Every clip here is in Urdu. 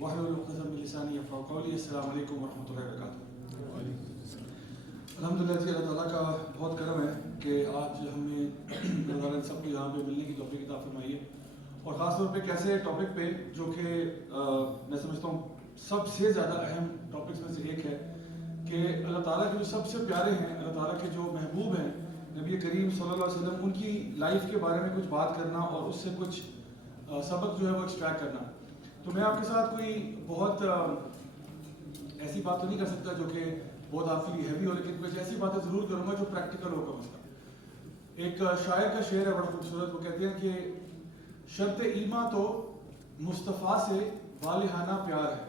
واحلل عقدۃ من لسانی یفقهوا قولی. السلام علیکم ورحمۃ اللہ وبرکاتہ. الحمدللہ جی اللہ تعالیٰ کا بہت کرم ہے کہ آج ہمیں اللہ تعالیٰ نے سب کو یہاں پہ ملنے کی توفیق عطا فرمائی ہے, اور خاص طور پہ کیسے ٹاپک پہ جو کہ میں سمجھتا ہوں سب سے زیادہ اہم ٹاپکس میں سے ایک ہے کہ اللہ تعالیٰ کے جو سب سے پیارے ہیں, اللہ تعالیٰ کے جو محبوب ہیں نبی کریم صلی اللہ علیہ وسلم, ان کی لائف کے بارے میں کچھ بات کرنا اور اس سے کچھ سبق جو ہے وہ ایکسٹریکٹ کرنا. تو میں آپ کے ساتھ کوئی بہت ایسی بات تو نہیں کر سکتا جو کہ بہت آپ کے لیے ہیوی ہو, لیکن کچھ ایسی باتیں ضرور کروں گا جو پریکٹیکل ہوگا اس کا. ایک شاعر کا شعر ہے بڑا خوبصورت, وہ کہتے ہیں کہ شرط ایمان تو مصطفیٰ سے والہانہ پیار ہے,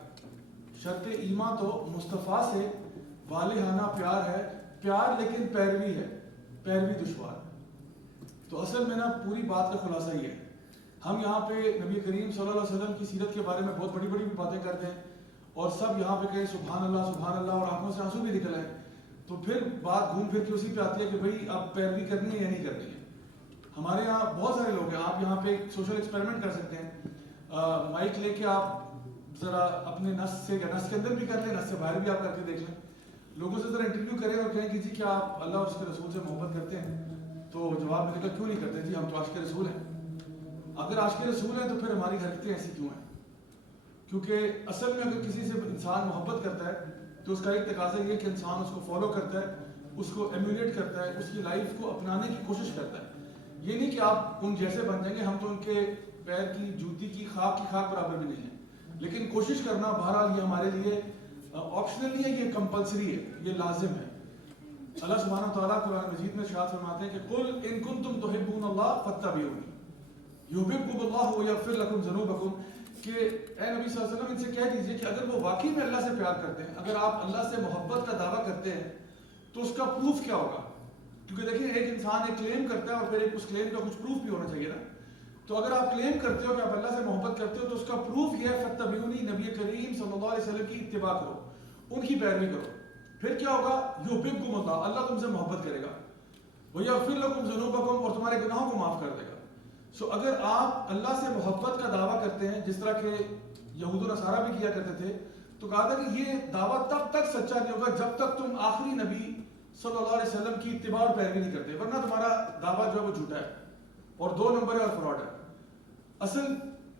شرط ایمان تو مصطفیٰ سے والہانہ پیار ہے, پیار لیکن پیروی ہے, پیروی دشوار. تو اصل میں نا پوری بات کا خلاصہ یہ ہے, ہم یہاں پہ نبی کریم صلی اللہ علیہ وسلم کی سیرت کے بارے میں بہت بڑی بڑی باتیں کرتے ہیں, اور سب یہاں پہ کہیں سبحان اللہ اور آنکھوں سے آنسو بھی نکل آئے, تو پھر بات گھوم پھر کے اسی پہ آتی ہے کہ بھئی اب پیروی کرنی ہے یا نہیں کرنی ہے. ہمارے یہاں بہت سارے لوگ ہیں, آپ یہاں پہ ایک سوشل ایکسپیریمنٹ کر سکتے ہیں, مائک لے کے آپ ذرا اپنے نس سے کے اندر بھی کر لیں, نس سے باہر بھی آپ کر کے دیکھ لیں, لوگوں سے ذرا انٹرویو کریں اور کہیں کہ جی کیا آپ اللہ اور اس کے رسول سے محبت کرتے ہیں, تو جواب ملے گا کیوں نہیں کرتے, جی ہم تو عاشق رسول ہیں. اگر عاشق رسول ہیں تو پھر ہماری حرکتیں ایسی کیوں ہیں؟ کیونکہ اصل میں اگر کسی سے انسان محبت کرتا ہے تو اس کا ایک تقاضا یہ کہ انسان اس کو فالو کرتا ہے, اس کو ایمیولیٹ کرتا ہے, اس کی لائف کو اپنانے کی کوشش کرتا ہے. یہ نہیں کہ آپ ان جیسے بن جائیں گے, ہم تو ان کے پیر کی جوتی کی خاک برابر بھی نہیں ہیں, لیکن کوشش کرنا بہرحال یہ ہمارے لیے آپشنل نہیں ہے, یہ کمپلسری ہے, یہ لازم ہے. اللہ سبحانہ وتعالیٰ قرآن مجید میں ارشاد فرماتے ہیں کہ قل ان کنتم تحبون اللہ فاتبعونی یحببکم اللہ ویغفر لکم ذنوبکم, کہ اے نبی صلی اللہ علیہ وسلم ان سے کہہ دیجئے کہ اگر وہ واقعی میں اللہ سے پیار کرتے ہیں, اگر آپ اللہ سے محبت کا دعویٰ کرتے ہیں تو اس کا پروف کیا ہوگا؟ کیونکہ دیکھیں ایک انسان ایک کلیم کرتا ہے اور پھر اس کلیم کا کچھ پروف بھی ہونا چاہیے نا. تو اگر آپ کلیم کرتے ہو کہ آپ اللہ سے محبت کرتے ہو تو اس کا پروف یہ ہے فاتبعونی, نبی کریم صلی اللہ علیہ وسلم کی اتباع کرو, ان کی پیروی کرو. پھر کیا ہوگا؟ یحببکم اللہ, اللہ تم سے محبت کرے گا, ویغفر لکم ذنوبکم, اور تمہارے گناہوں کو معاف کر دے گا. سو اگر آپ اللہ سے محبت کا دعویٰ کرتے ہیں جس طرح کہ یہود و نصارہ بھی کیا کرتے تھے, تو کہا تھا کہ یہ دعویٰ تب تک سچا نہیں ہوگا جب تک تم آخری نبی صلی اللہ علیہ وسلم کی اتباع اور پیروی نہیں کرتے, ورنہ تمہارا دعویٰ جو ہے وہ جھوٹا ہے اور 2 نمبر ہے اور فراڈ ہے. اصل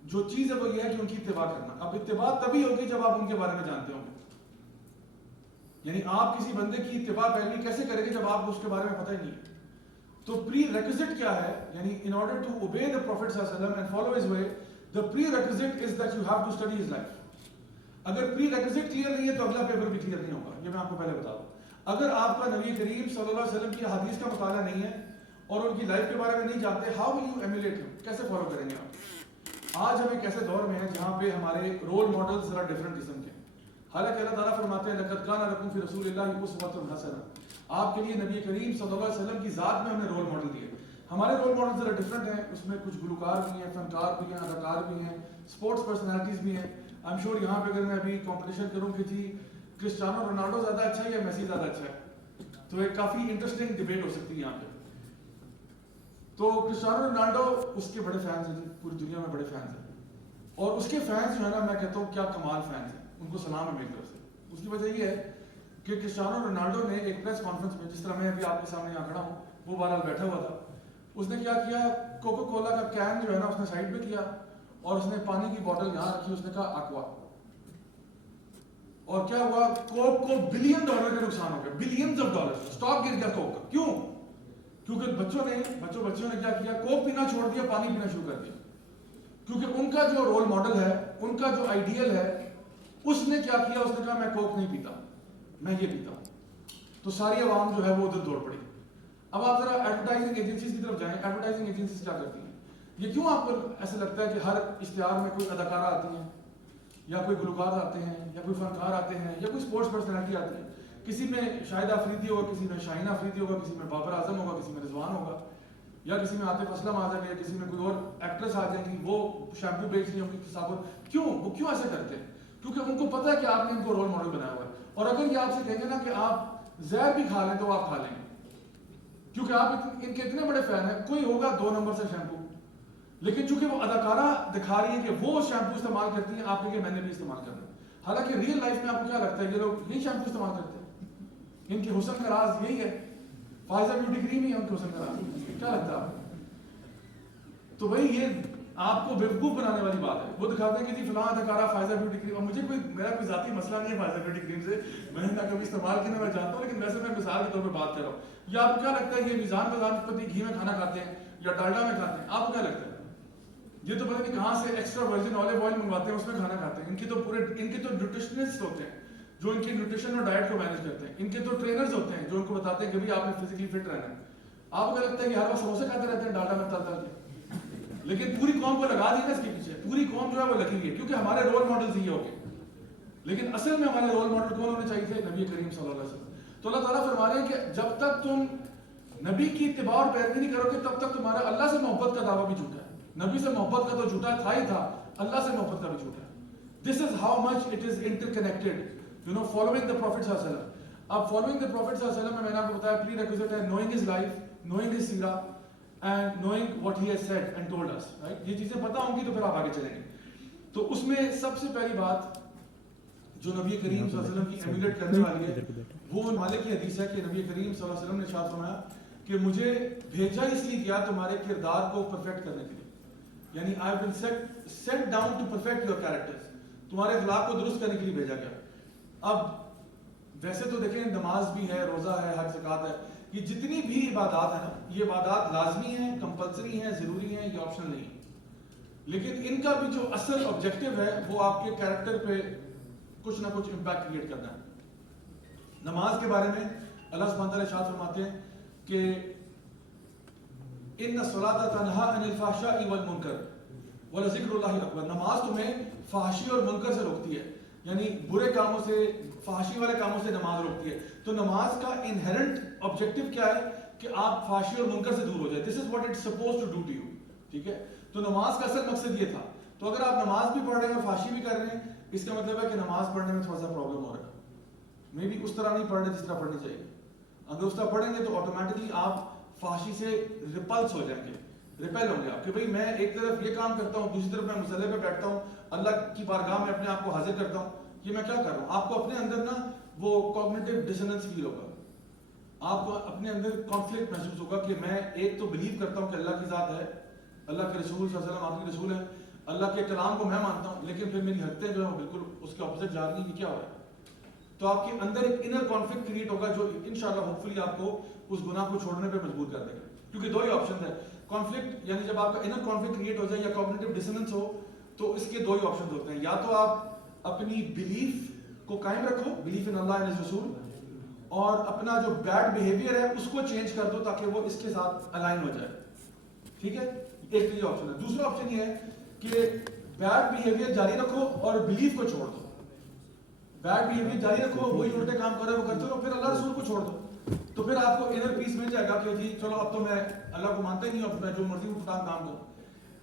جو چیز ہے وہ یہ ہے کہ ان کی اتباع کرنا. اب اتباع تبھی ہوگی جب آپ ان کے بارے میں جانتے ہوں گے, یعنی آپ کسی بندے کی اتباع پیروی کیسے کریں گے جب آپ کو اس کے بارے میں پتہ ہی نہیں ہے. تو پری ریکوزٹ کیا ہے, یعنی in order to obey the Prophet صلی اللہ علیہ وسلم and follow his way, the prerequisite is that you have to study his life. اگر پری ریکوزٹ کلیئر نہیں ہے تو اگلا پیپر بھی کلیئر نہیں ہوگا, یہ میں آپ کو پہلے بتا دوں. اگر آپ کا نبی کریم صلی اللہ علیہ وسلم کی حدیث کا مطالعہ نہیں ہے اور ان کی لائف کے بارے میں نہیں جانتے, how will you emulate him, کیسے فالو کریں گے آپ؟ آج ہم ایک ایسے دور میں ہیں جہاں پہ ہمارے رول ماڈل ذرا ڈفرنٹ قسم کے ہیں. حالانکہ اللہ تعالیٰ فرماتے ہیں لقد کان لکم فی رسول اللہ اسوۃ حسنہ, آپ کے لیے نبی کریم صلی اللہ علیہ وسلم کی ذات میں ہم نے رول ماڈل دیے. ہمارے رول ماڈل ذرا ڈفرنٹ ہیں, اس میں کچھ گلوکار بھی ہیں, فنکار بھی ہیں, اداکار بھی ہیں, اسپورٹس پرسنالٹیز بھی ہیں. آئی ایم شیور یہاں پہ اگر میں ابھی کمپٹیشن کروں کہ جی کرسٹیانو رونالڈو زیادہ اچھا ہے یا میسی زیادہ اچھا ہے, تو ایک کافی انٹرسٹنگ ڈبیٹ ہو سکتی ہے یہاں پہ. تو کرسٹیانو رونالڈو اس کے بڑے فینس ہیں, پوری دنیا میں بڑے فینس ہیں, اور اس کے فینس جو ہے نا, میں کہتا ہوں کیا کمال فینس ہیں, ان کو سلام ہے میری طرف سے. اس کی وجہ یہ ہے کہ کرسٹیانو رونالڈو نے ایک پریس کانفرنس میں, جس طرح میں ابھی آپ کے سامنے یہاں کھڑا ہوں, وہ بہرحال بیٹھا ہوا تھا, اس نے کیا کیا, کوکا کولا کا کین جو ہے نا اس نے سائڈ پہ کیا اور اس نے پانی کی بوتل یہاں رکھی, اس نے کہا ایکوا. اور کیا ہوا, کوک کو $1 بلین کا نقصان ہو گیا, بلینز آف ڈالر, اسٹاک گر گیا کوک کا. کیوں؟ کیونکہ بچوں نے کیا کیا, کوک پینا چھوڑ دیا, پانی پینا شروع کر دیا. کیونکہ ان کا جو رول ماڈل ہے, ان کا جو آئیڈیل ہے, اس نے کیا کیا, اس نے کہا میں کوک نہیں پیتا, میں یہ پیتا ہوں. تو ساری عوام جو ہے وہ ادھر دوڑ پڑی. اب آپ ذرا ایڈورٹائزنگ ایجنسیز کی طرف جائیں, ایڈورٹائزنگ ایجنسیز کیا کرتی ہیں؟ یہ کیوں آپ کو ایسا لگتا ہے کہ ہر اشتہار میں کوئی اداکارہ آتی ہیں یا کوئی گلوکار آتے ہیں یا کوئی فنکار آتے ہیں یا کوئی اسپورٹس پرسنالٹی آتی ہے؟ کسی میں شاہد آفریدی ہوگا, کسی میں شاہین آفریدی ہوگا, کسی میں بابر اعظم ہوگا, کسی میں رضوان ہوگا, یا کسی میں عاطف اسلم آ جائیں گے, کسی میں کوئی اور ایکٹریس آ جائیں گی, وہ شیمپو بیچ رہی ہوں گی صابن. کیوں؟ وہ کیوں ایسے کرتے ہیں؟ کیونکہ ان کو پتہ ہے کہ آپ نے ان کو رول ماڈل بنایا ہوا ہے. اور اگر یہ آپ سے کہیں گے نا کہ آپ زہر بھی کھا لیں تو آپ کھا لیں گے, کیونکہ آپ ان کے اتنے بڑے فین ہیں. کوئی ہوگا 2 نمبر سے شیمپو, لیکن چونکہ وہ اداکارہ دکھا رہی ہے کہ وہ شیمپو استعمال کرتی ہیں، آپ کہیں کہ میں نے بھی استعمال کرنا ہے. حالانکہ ریئل لائف میں آپ کو کیا لگتا ہے یہ لوگ یہی شیمپو استعمال کرتے ہیں، ان کے حسن کا راز یہی ہے، فائزہ بیوٹی کریم ہی ہے ان کے حسن کا راز. کیا لگتا ہے آپ کو؟ تو بھائی یہ آپ کو بیوقوف بنانے والی بات ہے. وہ دکھاتے ہیں کہ جی فلاں اداکارہ فائزہ بیوٹی کریم. اور مجھے میرا کوئی ذاتی مسئلہ نہیں ہے فائزہ بیوٹی کریم سے، میں نے نہ کبھی استعمال کیا نہ میں جانتا ہوں، لیکن ویسے میں مثال کے طور پہ بات کر رہا ہوں. یا آپ کو کیا لگتا ہے یہ میزان پتی گھی میں کھانا کھاتے ہیں یا ڈالڈا میں کھاتے ہیں؟ آپ کو کیا لگتا ہے یہ تو پتہ نہیں کہاں سے ایکسٹرا ورجن آلو آئل منگواتے ہیں، اس میں کھانا کھاتے ہیں. ان کے تو نیوٹریشنسٹ ہوتے ہیں جو ان کی نیوٹریشن اور ڈائٹ کو مینیج کرتے ہیں. ان کے تو ٹرینرز ہوتے ہیں جو ان کو بتاتے ہیں کہ بھائی آپ نے فزیکلی فٹ رہنا ہے. آپ کو کیا لگتا ہے کہ ہر وقت سموسے کھاتے رہتے ہیں ڈالڈا میں تل تل کے؟ لیکن پوری قوم کو لگا دی نا اس کے پیچھے، پوری قوم جو ہے وہ لگی ہوئی ہے کیونکہ ہمارے رول ماڈلز یہ ہو گئے. لیکن اصل میں ہمارے رول ماڈل کون ہونے چاہیے تھے؟ نبی کریم صلی اللہ علیہ وسلم. تو اللہ تعالیٰ فرما رہے ہیں کہ جب تک تم نبی کی اتباع اور پیروی نہیں کرو گے تب تک تمہارا اللہ سے محبت کا دعویٰ بھی جھوٹا ہے. نبی سے محبت کا تو جھوٹا تھا ہی تھا، اللہ سے محبت کا بھی جھوٹا ہے. This is how much it is interconnected, you know, following the prophet صلی اللہ علیہ وسلم. اب فالوئنگ دا پروفٹ صلی اللہ علیہ وسلم میں نے آپ کو بتایا پری ریکوزٹ ہے knowing his life, knowing his سیرہ and knowing what he has said and told us. Right, یہ چیزیں پتہ ہوں گی تو پھر آپ آگے چلیں گے. تو اس میں سب سے پہلی بات جو نبی کریم صلی اللہ علیہ وسلم کی ایمولیٹ کرنے والی ہے وہ مالک کی حدیث ہے کہ نبی کریم صلی اللہ علیہ وسلم نے ارشاد فرمایا کہ مجھے بھیجا اس لیے گیا تمہارے کردار کو پرفیکٹ کرنے کے لیے. یعنی I have been set down to perfect your characters. تمہارے اخلاق کو درست کرنے کے لیے بھیجا گیا. اب ویسے تو دیکھیں نماز بھی ہے، روزہ ہے، حج زکات ہے، یہ جتنی بھی عبادات ہیں نا یہ عبادات لازمی ہیں، کمپلسری ہیں، ضروری ہیں، یہ آپشنل نہیں ہیں. لیکن ان کا بھی جو اصل آبجیکٹو ہے وہ آپ کے کیریکٹر پہ کچھ نہ کچھ امپیکٹ کریٹ کرنا ہے. نماز کے بارے میں اللہ سبحانہ وتعالیٰ ارشاد فرماتے ہیں کہ ان الصلاۃ تنہا عن الفحشاء والمنکر ولذکر اللہ اکبر. نماز تمہیں فحاشی اور منکر سے روکتی ہے، یعنی برے کاموں سے، فحاشی والے کاموں سے نماز روکتی ہے. تو نماز کا انہیرنٹ آبجیکٹو کیا ہے کہ آپ فحاشی اور منکر سے دور ہو جائے. This is what it's supposed to do to you. ٹھیک ہے، تو نماز کا اصل مقصد یہ تھا. تو اگر آپ نماز بھی پڑھ رہے ہیں اور فحاشی بھی کر رہے ہیں اس کا مطلب ہے کہ نماز پڑھنے میں تھوڑا سا پرابلم ہو رہا ہے. میں بھی اس طرح نہیں پڑھ رہے جس طرح پڑھنی چاہیے. اگر اس طرح پڑھیں گے تو آٹومیٹکلی آپ فحاشی سے ریپلس ہو جائیں گے، ریپیل ہوں گے آپ کہ بھئی میں ایک طرف یہ کام کرتا ہوں، دوسری طرف میں مصلی پہ بیٹھتا ہوں، اللہ کی بارگاہ میں اپنے آپ کو حاضر کرتا ہوں، یہ میں کیا کر رہا ہوں. آپ کو اپنے اندر نا وہ کوگنیٹو ڈسوننس فیل ہوگا، آپ کو اپنے اندر کانفلکٹ محسوس ہوگا کہ میں ایک تو بلیو کرتا ہوں کہ اللہ کی ذات ہے، اللہ کے رسول صلی اللہ علیہ وسلم آخری رسول ہیں، اللہ کے کلام کو میں مانتا ہوں، لیکن پھر میری حرکتیں جو ہیں بالکل اس کے اپوزٹ جا رہی ہیں. یہ کیا ہو رہا ہے؟ تو آپ کے اندر ایک انر کانفلکٹ کریٹ ہوگا جو انشاءاللہ ہوپفلی آپ کو اس گناہ کو چھوڑنے پہ مجبور کر دے گا. کیونکہ دو ہی آپشن ہے کانفلکٹ، یعنی جب آپ کا انر کانفلکٹ کریٹ ہو جائے یا کوگنیٹو ڈسوننس ہو تو اس کے دو ہی آپشن ہوتے ہیں. یا تو آپ اپنی بلیف کو قائم رکھو، belief in Allah and his رسول، اور اپنا جو بیڈ بیہیویئر ہے اس کو چینج کر دو تاکہ وہ اس کے ساتھ الائن ہو جائے. ٹھیک ہے، ایک تو یہ آپشن ہے. دوسرا آپشن یہ ہے کہ بیڈ بیہیویئر جاری رکھو اور بلیف کو چھوڑ دو. بیڈ بیہیویئر جاری رکھو، وہی الٹے کام کر رہے وہ کرتے رہو، پھر اللہ رسول کو چھوڑ دو. تو پھر آپ کو انر پیس مل جائے گا کہ جی چلو اب تو میں اللہ کو مانتا ہی نہیں ہوں، اب میں جو مرضی اٹھا کام کروں.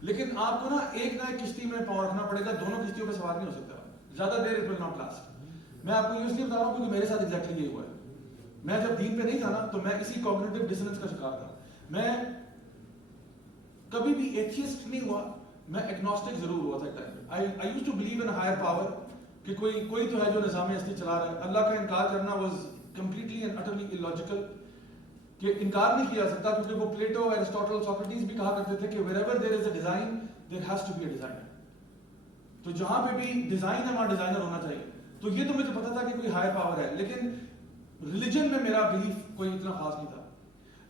لیکن آپ کو نا ایک نہ ایک کشتی میں پاور رکھنا پڑے گا، دونوں کشتیوں پہ سوار نہیں ہو سکتا زیادہ دیر. It will not last. میں آپ کو یہ اس لیے بتا رہا ہوں کیونکہ میرے ساتھ ایگزیکٹلی یہی ہوا ہے. میں جب دین پہ نہیں تھا نا تو میں اسی کوگنیٹو ڈسوننس کا شکار تھا. میں کبھی بھی ایتھیسٹ نہیں ہوا، میں ایگنوسٹک ضرور ہوا تھا. I used to believe in higher power کہ کوئی تو ہے جو نظام ہستی چلا رہا ہے. اللہ کا انکار کرنا was completely and utterly illogical، کہ انکار نہیں کیا سکتا کیونکہ وہ پلیٹو، ایرسٹوٹل، سوکریٹیز بھی کہا کرتے تھے کہ wherever there is a design there has to be a designer. تو جہاں پہ بھی ڈیزائن ہے وہاں ڈیزائنر ہونا چاہیے. تو یہ تو مجھے پتا تھا کہ کوئی ہائر پاور ہے، لیکن ریلیجن میں میرا بلیف کوئی اتنا خاص نہیں تھا.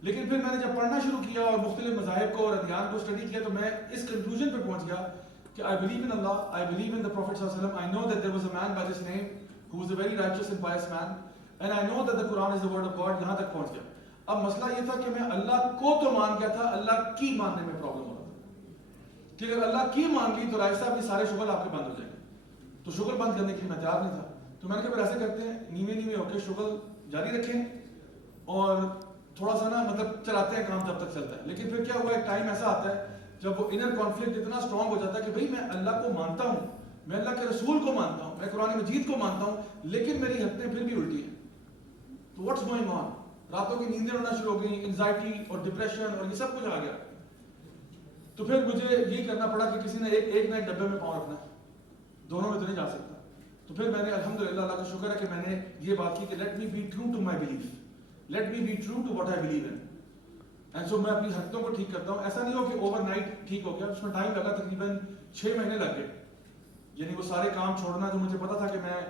لیکن پھر میں نے جب پڑھنا شروع کیا اور مختلف مذاہب کو اور ادیان کو اسٹڈی کیا تو میں اس کنکلوژن پہ پہنچ گیا کہ I believe in Allah, I believe in the Prophet sallallahu alaihi wasallam. I know that there was a man by this name who was a very righteous and pious man, and I know that the Quran is the word of God. یہاں تک پہنچ گیا. اب مسئلہ یہ تھا کہ میں اللہ کو تو مان گیا تھا، اللہ کی ماننے میں پرابلم ہو رہا تھا کہ اگر اللہ کی مان لی تو رائے صاحب یہ سارے شغل آپ کے بند ہو جائیں گے. تو شغل بند کرنے کے لیے میں تیار نہیں تھا. تو میں نے کہا پھر ایسے کرتے ہیں نیوے ہو کے شغل جاری رکھیں اور تھوڑا سا نا مطلب چلاتے ہیں کام جب تک چلتا ہے. لیکن پھر کیا ہوا، ایک ٹائم ایسا آتا ہے جب وہ انر کانفلکٹ اتنا اسٹرانگ ہو جاتا ہے کہ بھئی میں اللہ کو مانتا ہوں، میں اللہ کے رسول کو مانتا ہوں، میں قرآن مجید کو مانتا ہوں، لیکن میری حرکتیں پھر بھی الٹی ہیں. تو واٹس گوئنگ آن؟ راتوں کی نیندیں اڑنا شروع ہو گئی، انزائٹی اور ڈپریشن اور یہ سب کچھ آ گیا. تو پھر مجھے یہ کرنا پڑا کہ کسی نے ایک نہ ایک ڈبے میں پاؤں رکھنا ہے, دونوں میں تو نہیں جا سکتا. تو پھر میں نے الحمدللہ اللہ کا شکر ہے کہ میں نے یہ بات کی کہ let me be true to my belief, let me be true to what I believe in. And so میں اپنی حرکتوں کو ٹھیک کرتا ہوں. ایسا نہیں ہو کہ اوور نائٹ ٹھیک ہو گیا, اس میں ٹائم لگا, تقریباً 6 مہینے لگ گئے. یعنی وہ سارے کام چھوڑنا جو مجھے پتا تھا کہ میں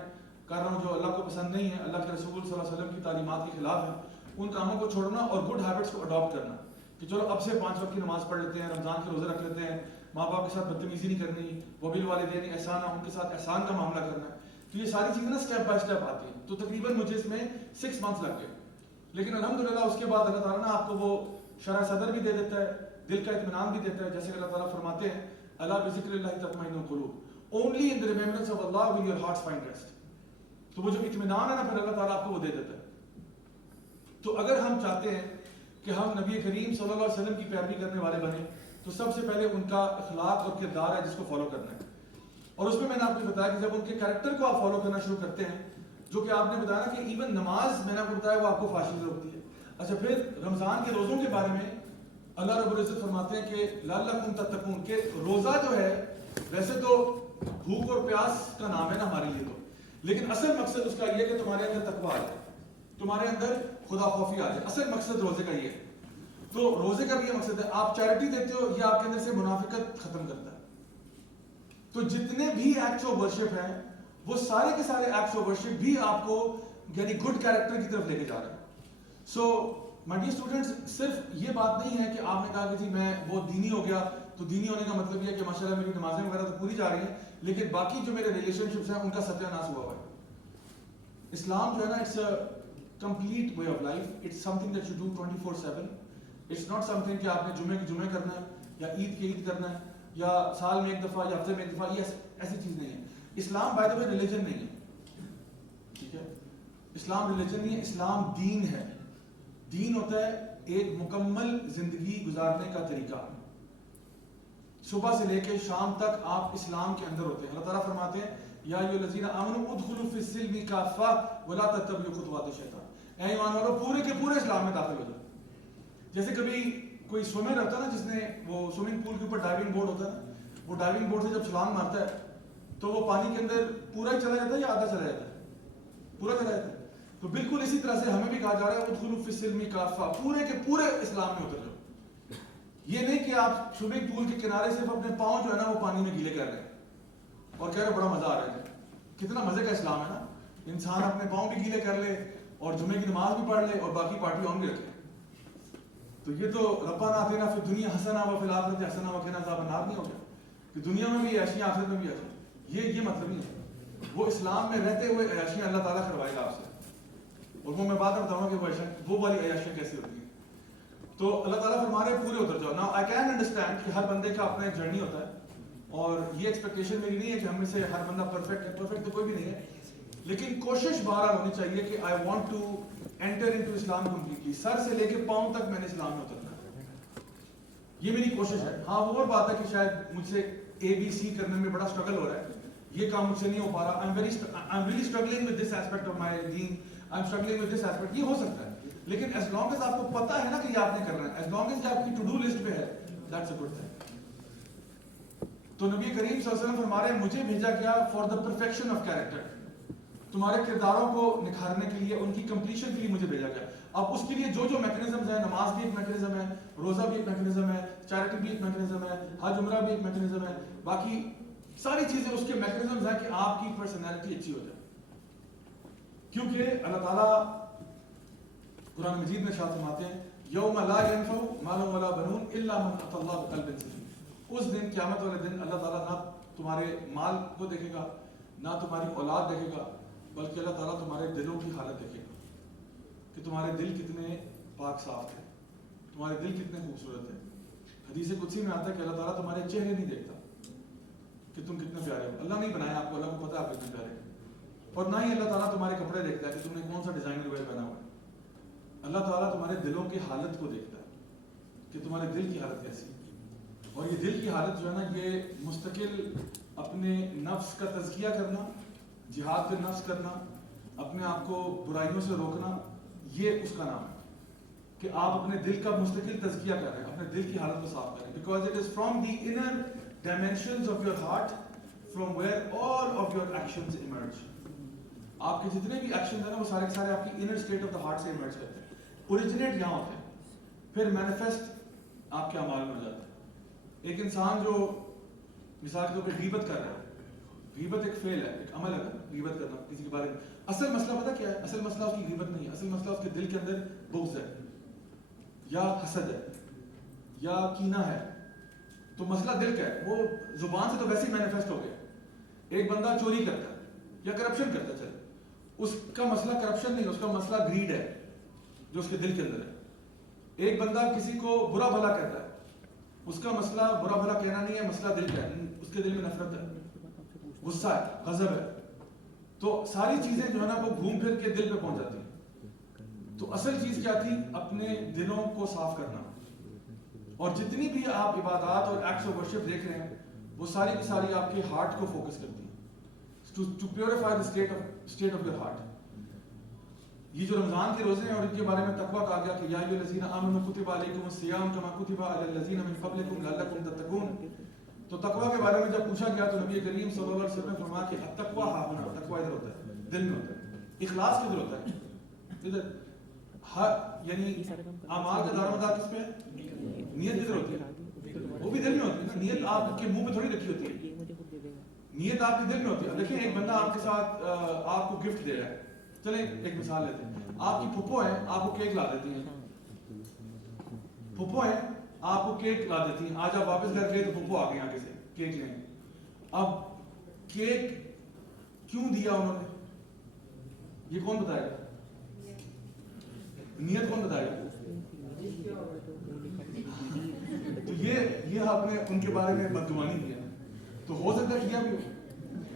کر رہا ہوں, جو اللہ کو پسند نہیں ہے, اللہ کے رسول صلی اللہ علیہ وسلم کی تعلیمات کے خلاف ہے, ان کاموں کو چھوڑنا اور گڈ ہیبٹس کو اڈاپٹ کرنا کہ چلو اب سے 5 وقت کی نماز پڑھ لیتے ہیں, رمضان کے روزے رکھ لیتے ہیں, ماں باپ کے ساتھ بدتمیزی نہیں کرنی, وبالوالدین احسانا, ان کے ساتھ احسان کا معاملہ کرنا ہے. تو یہ ساری چیزیں نا سٹیپ بائی سٹیپ آتی ہیں. تو تقریباً مجھے اس میں 6 منتھس لگ گئے. لیکن الحمدللہ اس کے بعد اللہ تعالیٰ نے آپ کو وہ شرح صدر بھی دے دیتا ہے, دل کا اطمینان بھی دیتا ہے. جیسے کہ اللہ تعالیٰ فرماتے ہیں الا بذکر اللہ تطمئن القلوب, only in the remembrance of Allah will your hearts find rest. تو وہ جو اطمینان ہے نا, پھر اللہ تعالیٰ آپ کو وہ دے دیتا ہے. تو اگر ہم چاہتے ہیں کہ ہم نبی کریم صلی اللہ علیہ وسلم کی پیروی کرنے والے بنیں, تو سب سے پہلے ان کا اخلاق اور کردار ہے جس کو فالو کرنا ہے. اور اس میں نے آپ کو بتایا کہ جب ان کے کریکٹر کو آپ فالو کرنا شروع کرتے ہیں, جو کہ آپ نے بتایا نا کہ ایون نماز میں نے آپ کو بتایا وہ آپ کو فاشل روکتی ہے. اچھا, پھر رمضان کے روزوں کے بارے میں اللہ رب العزت فرماتے ہیں کہ لعلکم تتقون, کہ روزہ جو ہے ویسے تو بھوک اور پیاس کا نام ہے نا ہمارے لیے, تو لیکن اصل مقصد اس کا یہ ہے کہ تمہارے اندر تقویٰ آ جائے, تمہارے اندر خدا خوفی آ جائے. اصل مقصد روزے کا یہ ہے. تو روزے کا بھی یہ مقصد ہے. آپ چیریٹی دیتے ہو, یہ آپ کے اندر سے منافقت ختم کرتا ہے. تو جتنے بھی ایکٹس آف ورشپ ہیں وہ سارے کے سارے ایکٹس آف ورشپ بھی آپ کو یعنی گڈ کیریکٹر کی طرف لے کے جا رہے ہیں. سو مائی ڈیئر اسٹوڈنٹس, صرف یہ بات نہیں ہے کہ آپ نے کہا کہ جی میں بہت دینی ہو گیا, تو دینی ہونے کا مطلب یہ ہے کہ ماشاءاللہ میری نمازیں وغیرہ تو پوری جا رہی ہیں, لیکن باقی جو میرے ریلیشن شپس ہیں ان کا ستیہ ناش ہوا ہوا ہے. اسلام جو ہے نا, it's a complete way of life. It's something that you do 24/7. It's not something کہ آپ نے جمعے کی جمعے کرنا ہے یا عید کی عید کرنا ہے یا سال میں ایک دفعہ یا ہفتے میں ایک دفعہ. یہ ایسی چیز نہیں ہے. اسلام بائی دا وے ریلیجن نہیں ہے, ٹھیک ہے. اسلام ریلیجن نہیں ہے, اسلام دین ہے. دین ہوتا ہے ایک مکمل زندگی گزارنے کا طریقہ. صبح سے لے کے شام تک آپ اسلام کے اندر ہوتے ہیں. اللہ تعالیٰ فرماتے ہیں یا ایھا الذین آمنوا ادخلوا فی السلم کافہ ولا تتبعوا خطوات الشیطان, اے ایمان والو پورے کے پورے اسلام میں داخل ہو جاؤ. جیسے کبھی کوئی سوئمر ہوتا ہے نا, جس نے وہ سوئمنگ پول کے اوپر ڈائیونگ بورڈ ہوتا ہے نا, وہ ڈائیونگ بورڈ سے جب چھلانگ مارتا ہے تو وہ پانی کے اندر پورا ہی چلا جاتا ہے یا آدھا چلا جاتا ہے؟ پورا چلا جاتا ہے. تو بالکل اسی طرح سے ہمیں بھی کہا جا رہا ہے ادخلوا فی السلم کافہ, پورے کے پورے اسلام میں اتر جاؤ. یہ نہیں کہ آپ سوئمنگ پول کے کنارے صرف اپنے پاؤں جو ہے نا وہ پانی میں گیلے کر رہے ہیں اور کہہ رہے بڑا مزہ آ رہا ہے. کتنا مزے کا اسلام ہے نا, انسان اپنے پاؤں بھی گیلے کر لے اور جمعے کی نماز بھی پڑھ لے اور باقی پارٹی آن بھی رکھے. تو یہ تو ربنا آتنا فی الدنیا حسنہ وفی الآخرۃ حسنہ وقنا عذاب النار نہیں ہو گیا کہ دنیا میں بھی عیاشیاں آخرت میں بھی عیاشیاں. یہ مطلب نہیں ہے. وہ اسلام میں رہتے ہوئے عیاشیاں اللہ تعالیٰ کروائے گا آپ سے, اور وہ میں بات بتاؤں گا کہ وہ والی عیاشیاں کیسی ہوتی ہیں. تو اللہ تعالیٰ فرما رہے پورے اتر جاؤ. ناؤ آئی کین انڈرسٹینڈ کہ ہر بندے کا اپنا ایک جرنی ہوتا ہے, اور یہ ایکسپیکٹیشن میری نہیں ہے کہ ہم میں سے ہر بندہ پرفیکٹ ہے. پرفیکٹ تو کوئی بھی نہیں ہے, لیکن کوشش بہرحال ہونی چاہیے کہ I want to enter into اسلام کمپلیٹلی. سر سے لے کے پاؤں تک میں نے اسلام میں اترنا ہے, یہ میری کوشش ہے. ہاں وہ اور بات ہے کہ شاید مجھ سے ABC کرنے میں بڑا اسٹرگل ہو رہا ہے, یہ کام مجھ سے نہیں ہو پا رہا. I'm really struggling with this aspect of my deen. I'm struggling with this aspect. یہ ہو سکتا ہے, لیکن as long as آپ کو پتا ہے نا کہ یہ آپ نے کرنا ہے, as long as یہ آپ کی ٹو ڈو لسٹ پہ ہے, that's a good thing. تو نبی کریم صلی اللہ علیہ وسلم فرما رہے ہیں مجھے بھیجا گیا for the perfection of character, تمہارے کرداروں کو نکھارنے کے لیے, ان کی کمپلیشن کے لیے مجھے بھیجا گیا. اب اس کے لیے جو جو میکنزمز ہیں, نماز بھی ایک میکنزم ہے, روزہ بھی ایک میکنزم ہے, چیریٹی بھی ایک میکنزم ہے, حج عمرہ بھی ایک میکنزم ہے, باقی ساری چیزیں اس کے میکنزمز ہیں کہ آپ کی پرسنالٹی اچھی ہو جائے. کیونکہ اللہ تعالیٰ قرآن مجید میں ارشاد فرماتے ہیں یوم لا ینفع مال ولا بنون الا من اتى الله بقلب سلیم. اس دن, قیامت والے دن, اللہ تعالیٰ نہ تمہارے مال کو دیکھے گا, نہ تمہاری اولاد دیکھے گا, بلکہ اللہ تعالیٰ تمہارے دلوں کی حالت دیکھے گا کہ تمہارے دل کتنے پاک صاف تھے, تمہارے دل کتنے خوبصورت تھے. حدیث قدسی میں آتا ہے کہ اللہ تعالیٰ تمہارے چہرے نہیں دیکھتا کہ تم کتنے پیارے ہو. اللہ نہیں بنایا آپ کو, اللہ کو پتا ہے آپ کتنے پیارے ہیں. اور نہ ہی اللہ تعالیٰ تمہارے کپڑے دیکھتا ہے کہ تم نے کون سا ڈیزائن ویئر پہنا ہوا ہے. اللہ تعالیٰ تمہارے دلوں کی حالت کو دیکھتا ہے کہ تمہارے دل کی حالت کیسی ہے. اور یہ دل کی حالت جو ہے نا, یہ مستقل اپنے نفس کا تزکیہ کرنا, جہاد پہ نفس کرنا, اپنے آپ کو برائیوں سے روکنا, یہ اس کا نام ہے. کہ آپ اپنے دل کا مستقل تزکیہ کر رہے ہیں, اپنے دل کی حالت کو صاف کریں, because it is from the inner dimensions of your heart from where all of your actions emerge. آپ کے جتنے بھی ایکشنز ہیں نا وہ سارے کے سارے آپ کی inner state of the heart سے ایمرج کرتے ہیں, اوریجنیٹ یہاں ہوتے ہیں, پھر مینیفیسٹ آپ کے اعمال میں ہو جاتے ہیں. ایک انسان جو مثال کے طور پہ غیبت کر رہا ہے, غیبت ایک فعل ہے, ایک عمل ہے نا, غیبت کرنا کسی کے بارے میں. اصل مسئلہ پتہ کیا ہے؟ اصل مسئلہ اس کی غیبت نہیں ہے, اصل مسئلہ اس کے دل کے اندر بغض ہے یا حسد ہے یا کینہ ہے. تو مسئلہ دل کا ہے, وہ زبان سے تو ویسے ہی مینیفیسٹ ہو گیا. ایک بندہ چوری کرتا ہے یا کرپشن کرتا ہے, چلے اس کا مسئلہ کرپشن نہیں, اس کا مسئلہ گریڈ ہے جو اس کے دل کے اندر ہے. ایک بندہ کسی کو برا بھلا کہتا ہے, اس کا مسئلہ برا بھلا کہنا نہیں ہے, مسئلہ دل کا ہے, اس کے دل میں نفرت ہے, غصہ ہے, غضب ہے. تو ساری چیزیں جو ہے نا وہ گھوم پھر کے دل پہ پہنچ جاتی ہیں. تو اصل چیز کیا تھی؟ اپنے دلوں کو صاف کرنا. اور جتنی بھی آپ عبادات اور ایکٹس آف ورشپ دیکھ رہے ہیں وہ ساری کی ساری آپ کے ہارٹ کو فوکس کرتی ہیں, to purify the state of your heart. یہ جو رمضان کے روزے ہیں اور ان کے بارے میں تقویٰ کہا گیا کہ یا ایھا الذین آمنوا کتب علیکم الصیام کما کتب علی الذین من قبلکم لعلکم تتقون. تو تقویٰ کے بارے میں جب پوچھا گیا تو نبی کریم صلی اللہ علیہ وسلم نے فرمایا کہ التقویٰ ہاں ہونا, تقویٰ ادھر ہوتا ہے, دل میں ہوتا ہے. اخلاص کدھر ہوتا ہے؟ ادھر. یعنی اعمال کا دار و مدار کس پہ ہے؟ نیت کدھر ہوتی ہے؟ وہ بھی دل میں ہوتی ہے نا. نیت آپ کے منہ پہ تھوڑی رکھی ہوتی ہے, نیت آپ کے دل میں ہوتی ہے. دیکھیں ایک بندہ آپ کے ساتھ آپ کو گفٹ دے رہا ہے, چلیں ایک مثال لیتے ہیں. آپ کی پھپھو ہیں, آپ کو کیک لا دیتی ہیں, پھپھو ہیں آپ کو کیک لا دیتی ہیں. آج آپ واپس گھر گئے تو پھپھو آ گئے آگے سے کیک لیں. اب کیک کیوں دیا انہوں نے, یہ کون بتائے گا؟ نیت کون بتائے گا؟ تو یہ آپ نے ان کے بارے میں بدگمانی کیا, تو ہو سکتا ہے کیا بھی ہو.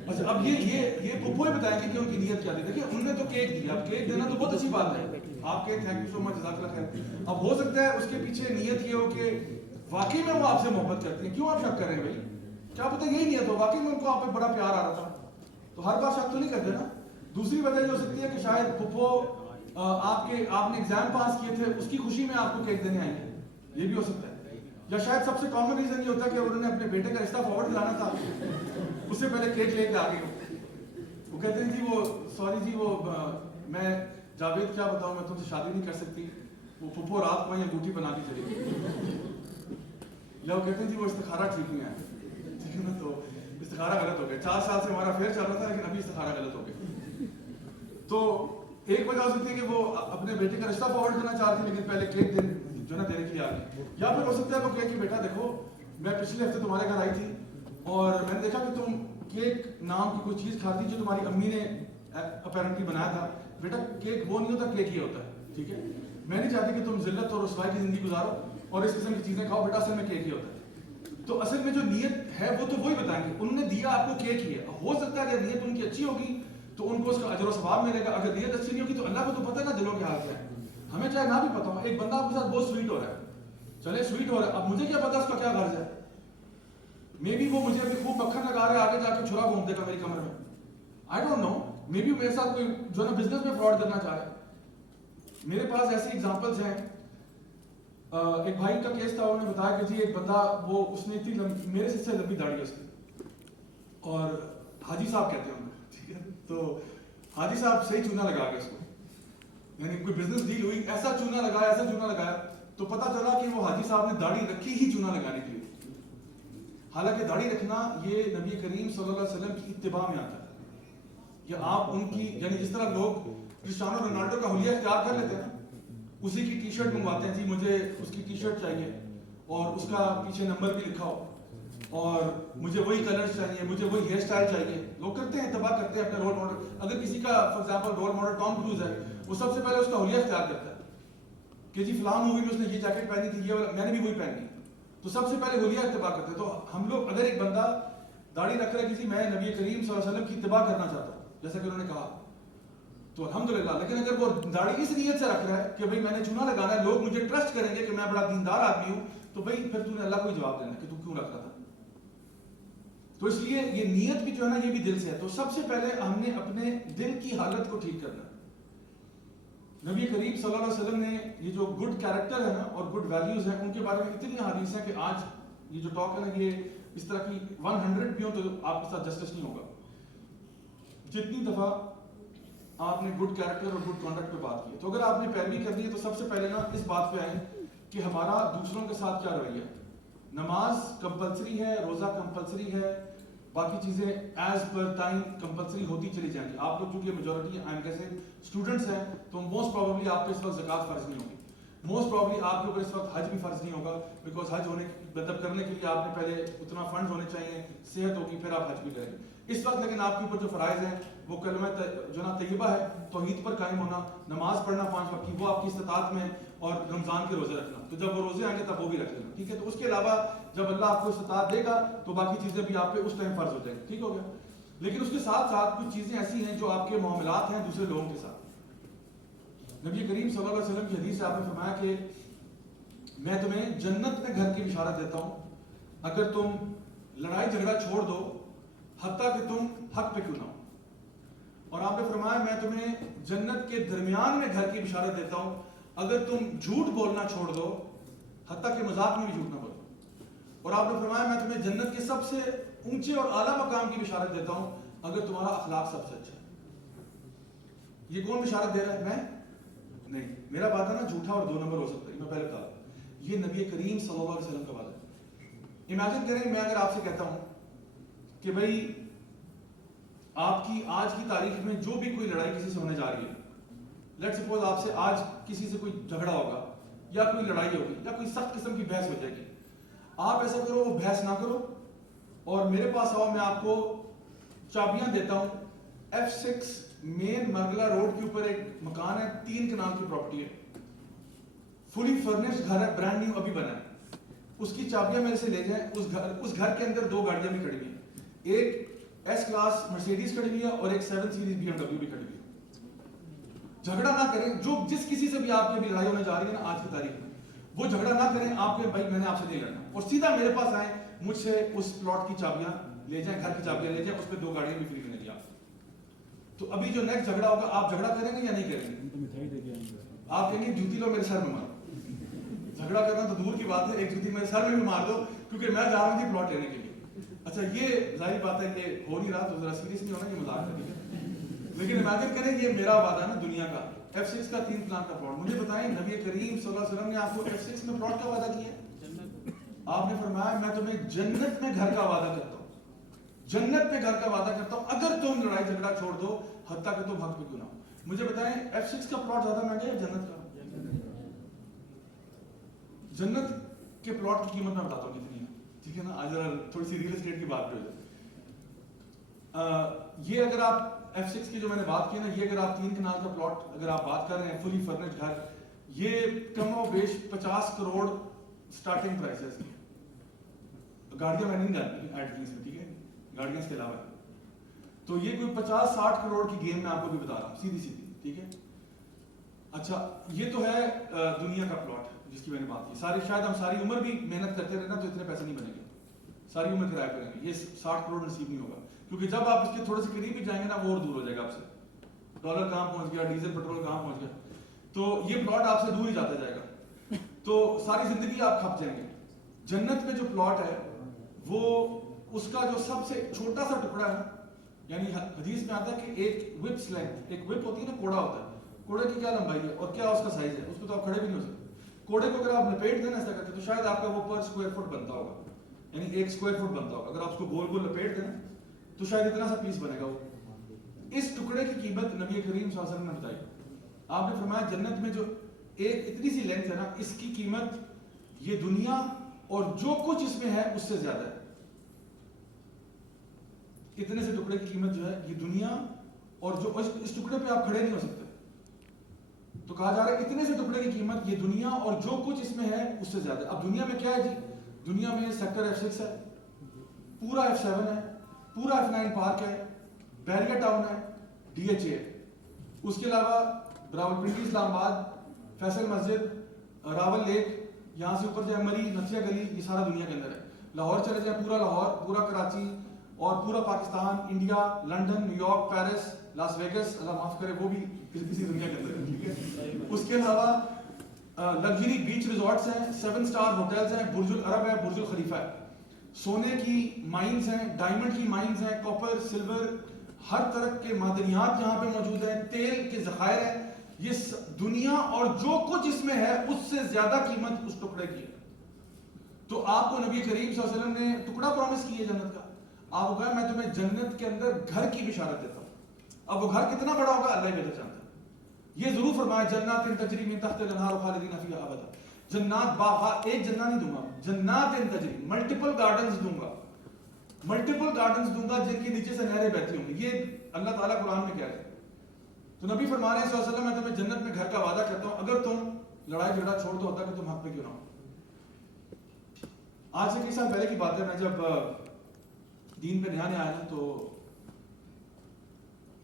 اچھا اب یہ پھپھو ہی بتائیں گے کہ ان کی نیت کیا تھی. دیکھیں انہوں نے تو کیک دیا, اب کیک دینا تو بہت اچھی بات ہے, آپ کے تھینک یو سو مچ, جزاک اللہ خیر. اب ہو سکتا ہے اس کے پیچھے نیت یہ ہو کہ واقعی میں وہ آپ سے محبت کرتی ہیں. کیوں آپ شک کر رہے ہیں بھائی؟ کیا پتہ یہی نیت ہو, واقعی میں ان کو آپ پہ بڑا پیار آ رہا تھا. تو ہر بار شک تو نہیں کرتے نا. دوسری وجہ یہ ہو سکتی ہے کہ شاید پھپھو آپ نے ایگزام پاس کیے تھے, اس کی خوشی میں آپ کو کیک دینے آئی ہیں, یہ بھی ہو سکتا ہے. یا شاید سب سے کامن ریزن یہ ہوتا ہے کہ انہوں نے اپنے بیٹے کا رشتہ فارورڈ لانا تھا, اس سے پہلے کیک لے کے آ گئے. وہ کہتے ہیں جی وہ سوری جی وہ میں جاوید کیا بتاؤں, میں تم سے شادی نہیں کر سکتی. وہ پھپھو رات کو انگوٹھی بنا کے چلی گئی. یا وہ کہتے ہیں جی وہ استخارہ ٹھیک نہیں ہے, ٹھیک ہے نا, تو استخارہ غلط ہو گیا. 4 سال سے ہمارا افیئر چل رہا تھا لیکن ابھی استخارہ غلط ہو گیا. تو ایک وجہ ہو سکتی ہے کہ وہ اپنے بیٹے کا رشتہ فارورڈ کرنا چاہتی لیکن پہلے کیک جو نا دینے کے لیے آ گئی. یا پھر ہو سکتا ہے وہ کہے کہ بیٹا دیکھو میں پچھلے ہفتے تمہارے گھر آئی تھی اور میں نے دیکھا کہ تم کیک نام کی کوئی چیز کھاتی جو تمہاری امی نے اپیرنٹلی بنایا تھا. بیٹا کیک وہ نہیں ہوتا, کیک ہی ہوتا ہے, ٹھیک ہے. میں نہیں چاہتی کہ تم ذلت اور رسوائی کی زندگی گزارو اور اس قسم کی چیزیں کھاؤ. بیٹا اصل میں کیک ہی ہوتا ہے. تو اصل میں جو نیت ہے وہ تو وہی بتائیں گے. انہوں نے دیا آپ کو کیک ہی ہے. ہو سکتا ہے اگر نیت ان کی اچھی ہوگی تو ان کو اس کا اجر و ثواب ملے گا. اگر نیت اچھی نہیں ہوگی تو اللہ کو تو پتہ ہے نا دلوں کے حال کیا ہے, ہمیں چاہے نہ بھی پتہ ہو. ایک بندہ آپ کے ساتھ بہت سویٹ ہو رہا ہے, چلے سویٹ ہو رہا ہے, اب مجھے کیا پتا اس کا کیا غرض ہے. مے بی وہ مجھے ابھی خوب مکھن لگا رہا ہے, آگے جا کے چھرا گھوم دے گا میری کمر میں. I don't know, may be میرے ساتھ کوئی جو نا بزنس میں فراڈ کرنا چاہ رہا ہے. میرے پاس ایسی ایگزامپلس ہیں. ایک بھائی کا کیس تھا, انہوں نے بتایا کہ جی ایک بندہ وہ اس نے اتنی میرے سے لمبی داڑھی ہے اس کی, اور حاجی صاحب کہتے ہیں ان کو, ٹھیک ہے. تو حاجی صاحب صحیح چونا لگا گیا اس کو, یعنی کوئی بزنس ڈیل ہوئی, ایسا چونا لگایا تو پتہ چلا کہ وہ حاجی صاحب نے داڑھی رکھی ہی چونا لگانے کے لیے. حالانکہ داڑھی رکھنا یہ نبی کریم صلی اللہ علیہ وسلم کی اتباع میں آتا ہے کہ آپ ان کی, یعنی جس طرح لوگ کرسٹیانو رونالڈو کا حلیہ اختیار کر لیتے ہیں نا, اسی کی ٹی شرٹ منگواتے ہیں, جی مجھے اس کی ٹی شرٹ چاہیے اور اس کا پیچھے نمبر بھی لکھا ہو اور مجھے وہی کلر چاہیے, مجھے وہی ہیئر اسٹائل چاہیے. لوگ کرتے ہیں, اتباع کرتے ہیں اپنے رول ماڈل. اگر کسی کا for example role model Tom Cruise ہے, وہ سب سے پہلے اس کا حلیہ اختیار کرتا ہے کہ جی فلاں مووی میں اس نے یہ جیکٹ پہنی تھی, یہ میں نے بھی وہی پہنی. تو سب سے پہلے حلیہ اتباع کرتے ہیں. تو ہم لوگ اگر ایک بندہ داڑھی رکھ رہا ہے کہ جی میں نبی کریم صلی اللہ علیہ وسلم کی اتباع کرنا چاہتا ہوں جیسا کہ انہوں نے کہا, تو الحمدللہ. لیکن اگر وہ داڑھی اس نیت سے رکھ رہا ہے کہ بھائی میں نے چونا لگانا ہے, لوگ مجھے ٹرسٹ کریں گے کہ میں بڑا دیندار آدمی ہوں, تو بھائی پھر تو نے اللہ کو ہی جواب دینا کہ تو کیوں رکھ رہا تھا. تو اس لیے یہ نیت بھی جو ہے نا یہ بھی دل سے ہے. تو سب سے پہلے ہم نے اپنے دل کی حالت کو ٹھیک کرنا ہے. نبی کریم صلی اللہ علیہ وسلم نے یہ جو گڈ کیریکٹر ہے نا اور گڈ ویلیوز ہیں ان کے بارے میں اتنی حدیث ہیں کہ آج یہ جو ٹاک ہے نا یہ اس طرح کی 100 بھی ہو تو آپ کے ساتھ جسٹس نہیں ہوگا. جتنی دفعہ آپ نے گڈ کیریکٹر اور گڈ کانڈکٹ پہ بات کی تو اگر آپ نے پیروی کرنی ہے تو سب سے پہلے نا اس بات پہ آئیں کہ ہمارا دوسروں کے ساتھ کیا رویہ ہے. نماز کمپلسری ہے, روزہ کمپلسری ہے, باقی چیزیں ایز پر ٹائم کمپلسری ہوتی چلی جائیں گی. آپ لوگ چونکہ میجورٹی آئی ایم کیسے اسٹوڈنٹس ہیں تو موسٹ پروبیبلی آپ پہ اس وقت زکوٰۃ فرض نہیں ہوگی, موسٹ پروبیبلی آپ کے اوپر اس وقت حج بھی فرض نہیں ہوگا, بیکاز حج ہونے مطلب کرنے کے لیے آپ نے پہلے اتنا فنڈ ہونے چاہیے, صحت ہوگی, پھر آپ حج بھی کریں گے اس وقت. لیکن آپ کے اوپر جو فرائض ہیں وہ کلمہ جو نا طیبہ ہے, توحید پر قائم ہونا, نماز پڑھنا 5 وقت کی, وہ آپ کی استطاعت میں, اور رمضان کے روزے رکھنا. تو جب وہ روزے آئیں گے تب وہ بھی رکھ لینا, ٹھیک ہے. تو اس کے علاوہ جب اللہ آپ کو استطاعت دے گا تو باقی چیزیں بھی آپ پہ اس ٹائم فرض ہو جائیں گی, ٹھیک ہو گیا. لیکن اس کے ساتھ ساتھ کچھ چیزیں ایسی ہیں جو آپ کے معاملات ہیں دوسرے لوگوں کے ساتھ. نبی کریم صلی اللہ علیہ وسلم کی حدیث سے آپ نے فرمایا کہ میں تمہیں جنت میں گھر کی بشارت دیتا ہوں اگر تم لڑائی جھگڑا چھوڑ دو حتیٰ کہ تم حق پہ کیوں نہ ہو. اور آپ نے فرمایا میں تمہیں جنت کے درمیان میں گھر کی بشارت دیتا ہوں اگر تم جھوٹ بولنا چھوڑ دو حتیٰ کہ مذاق میں بھی جھوٹ نہ بولو. اور آپ نے فرمایا میں تمہیں جنت کے سب سے اونچے اور اعلیٰ مقام کی بشارت دیتا ہوں اگر تمہارا اخلاق سب سے اچھا ہے. یہ کون بشارت دے رہا ہے؟ میں نہیں, میرا وعدہ نا جھوٹا اور 2 نمبر ہو سکتا ہے, میں پہلے بتا رہا ہوں. یہ نبی کریم صلی اللہ علیہ وسلم کا وعدہ ہے. امیجن کریں میں اگر آپ سے کہتا ہوں کہ بھائی آپ کی آج کی تاریخ میں جو بھی کوئی لڑائی کسی سے ہونے جا رہی ہے, لیٹ سپوز آپ سے آج کسی سے کوئی جھگڑا ہوگا یا کوئی لڑائی ہوگی یا کوئی سخت قسم کی بحث ہو جائے گی, آپ ایسا کرو وہ بحث نہ کرو اور میرے پاس آؤ, میں آپ کو چابیاں دیتا ہوں. F6 مین مرگلا روڈ کے اوپر ایک مکان ہے, 3 کنال کی پراپرٹی ہے, فلی فرنشڈ گھر ہے, برانڈ نیو ابھی بنا ہے. اس کی چابیاں میرے سے لے جائیں. اس گھر کے اندر 2 گاڑیاں بھی کھڑی ہوئی ہیں, ایک ایس کلاس مرسیڈیز کھڑی ہوئی ہے اور ایک 7 سیریز BMW بھی کھڑی ہوئی ہے. جھگڑا نہ کریں, جو جس کسی سے بھی آپ کی ابھی لڑائی ہونے جا رہی ہے نا آج کی تاریخ میں, وہ جھگڑا نہ کریں. آپ کے بھائی میں نے آپ سے نہیں لڑنا, اور سیدھا میرے پاس آئیں, مجھ سے اس پلاٹ کی چابیاں لے جائیں, گھر کی چابیاں لے جائیں, اس پہ 2 گاڑیاں بھی فری ملیں گی آپ. تو ابھی جو نیکسٹ جھگڑا ہوگا آپ جھگڑا کریں گے یا نہیں کریں گے؟ آپ کہیں گے جوتی لو میرے سر میں مارو. جھگڑا کرنا تو دور کی بات ہے, ایک جوتی میرے سر میں بھی مار دو کیونکہ میں جا رہا ہوں پلاٹ لینے کے لیے. اچھا یہ ظاہر بات ہے کہ ہو نہیں رہا تو ذرا سیریس نہیں ہونا, یہ مذاق ہے. لیکن امیجن کریں یہ میرا وعدہ ہے نا دنیا کا, F6 کا 3 کنال کا پلاٹ. مجھے بتائیں نبی کریم صلی اللہ علیہ وسلم نے آپ کو F6 میں پلاٹ کا وعدہ کیا ہے؟ آپ نے فرمایا میں تمہیں جنت میں گھر کا وعدہ کرتا ہوں, جنت میں گھر کا وعدہ کرتا ہوں اگر تم لڑائی جھگڑا چھوڑ دو حتیٰ کہ تم حق پہ کیوں نہ ہو. مجھے بتائیں F6 کا پلاٹ زیادہ مہنگا ہے جنت کا؟ جنت کے پلاٹ کی قیمت میں بتاتا ہوں کتنی ہے, ٹھیک ہے نا. آج ذرا تھوڑی سی ریل اسٹیٹ کی بات پہ ہو جائے. یہ اگر آپ F6 کی جو میں نے بات کی نا, یہ اگر آپ 3 کنال کا پلاٹ اگر آپ بات کر رہے ہیں فلی فرنشڈ گھر, یہ کم و بیش 50 کروڑ سٹارٹنگ پرائس ہے اس کی. گاڑیاں میں نہیں جانتی ایڈ کی اس میں, ٹھیک ہے, گاڑیاں اس کے علاوہ ہے. تو یہ کوئی 50-60 کروڑ کی گیم میں آپ کو بھی بتا رہا ہوں سیدھی سیدھی, ٹھیک ہے. اچھا یہ تو ہے دنیا کا پلاٹ جس کی میں نے بات کی. شاید ہم ساری عمر بھی محنت کرتے رہنا تو اتنے پیسے نہیں بنے گے, ساری عمر کرایہ کریں گے, یہ 60 کروڑ نصیب نہیں ہوگا. کیونکہ جب آپ اس کے تھوڑے سے قریب بھی جائیں گے نا وہ اور دور ہو جائے گا آپ سے. ڈالر کہاں پہنچ گیا, ڈیزل پٹرول کہاں پہنچ گیا, تو یہ پلاٹ آپ سے دور ہی جاتا جائے گا. تو ساری زندگی آپ کھپ جائیں گے. جنت میں جو پلاٹ ہے وہ اس کا جو سب سے چھوٹا سا ٹکڑا ہے, یعنی حدیث میں آتا ہے کہ ایک وپس لینتھ, ایک وپ ہوتی ہے نا, کوڑا ہوتا ہے, کوڑے کی کیا لمبائی ہے اور کیا اس کا سائز ہے, اس کو تو آپ کھڑے بھی نہیں ہو سکتے. کوڑے کو اگر آپ لپیٹ دیں نا ایسا کرتے تو شاید آپ کا وہ پر اسکوائر فٹ بنتا ہوگا, یعنی 1 اسکوائر فٹ بنتا ہوگا. اگر آپ اس کو گول گول لپیٹ دیں تو شاید اتنا سا پیس بنے گا وہ. اس ٹکڑے کی قیمت نبی کریم صلی اللہ علیہ وسلم نے بتائی. آپ نے فرمایا جنت میں جو ایک اتنی سی لینتھ ہے نا, اس کی قیمت یہ دنیا اور جو کچھ اس میں ہے اس سے زیادہ ہے. اتنے سے ٹکڑے کی قیمت جو ہے یہ دنیا اور جو اس ٹکڑے پہ آپ کھڑے نہیں ہو سکتے. تو کہا جا رہا ہے اتنے سے ٹکڑے کی قیمت یہ دنیا اور جو کچھ اس میں ہے اس سے زیادہ. اب دنیا میں کیا ہے جی, دنیا میں سیکٹر F6 ہے, پورا F7 ہے, پورا F9 پارک ہے, بیریا ٹاؤن ہے, DHA ہے. اس کے علاوہ راولپنڈی, اسلام آباد, فیصل مسجد, راول لیک, یہاں سے اوپر جو ہے مری, نتھیا گلی, یہ سارا دنیا کے اندر ہے. لاہور چلے جائیں, پورا لاہور, پورا کراچی اور پورا Pakistan, India, London, New York, Paris, Las Vegas, اللہ معاف کرے وہ بھی کسی دنیا کے اندر ہے، ٹھیک ہے. اس کے علاوہ لگژری بیچ ریزورٹس ہیں، 7 اسٹار ہوٹلز ہیں، برج العرب ہے، برج الخلیفہ ہے، سونے کی مائنز ہیں، ڈائمنڈ کی مائنز ہیں، کاپر، سلور، ہر طرح کے معدنیات یہاں پہ موجود ہیں، تیل کے ذخائر ہیں. یہ دنیا اور جو کچھ اس میں ہے اس سے زیادہ قیمت اس ٹکڑے کی ہے. تو آپ کو نبی کریم صلی اللہ علیہ وسلم نے ٹکڑا پرومس کیا جنت کا. آپ کو کہا میں تمہیں جنت کے اندر گھر کی بشارت دیتا ہوں. اب وہ گھر کتنا بڑا ہوگا اللہ ہی بہتر جانتا ہے. یہ ضرور فرمایا جنات تجری من تحت الانہار خالدین فیہا ابدا. جنات باغات، ایک جنت نہیں دوں گا، جنات تجری، ملٹیپل گارڈنز دوں گا، ملٹیپل گارڈنز دوں گا جن کے نیچے سے نہریں بہتی ہوں گی. یہ اللہ تعالیٰ قرآن میں کہہ رہے ہیں. تو نبی فرما رہے ہیں صلی اللہ علیہ وسلم میں تمہیں جنت میں گھر کا وعدہ کرتا ہوں اگر تم لڑائی جھگڑا چھوڑ دو ہوتا کہ تم حق پہ کیوں نہ ہو. آج سے کئی سال پہلے کی بات ہے، میں جب دین پہ نیا آیا نا تو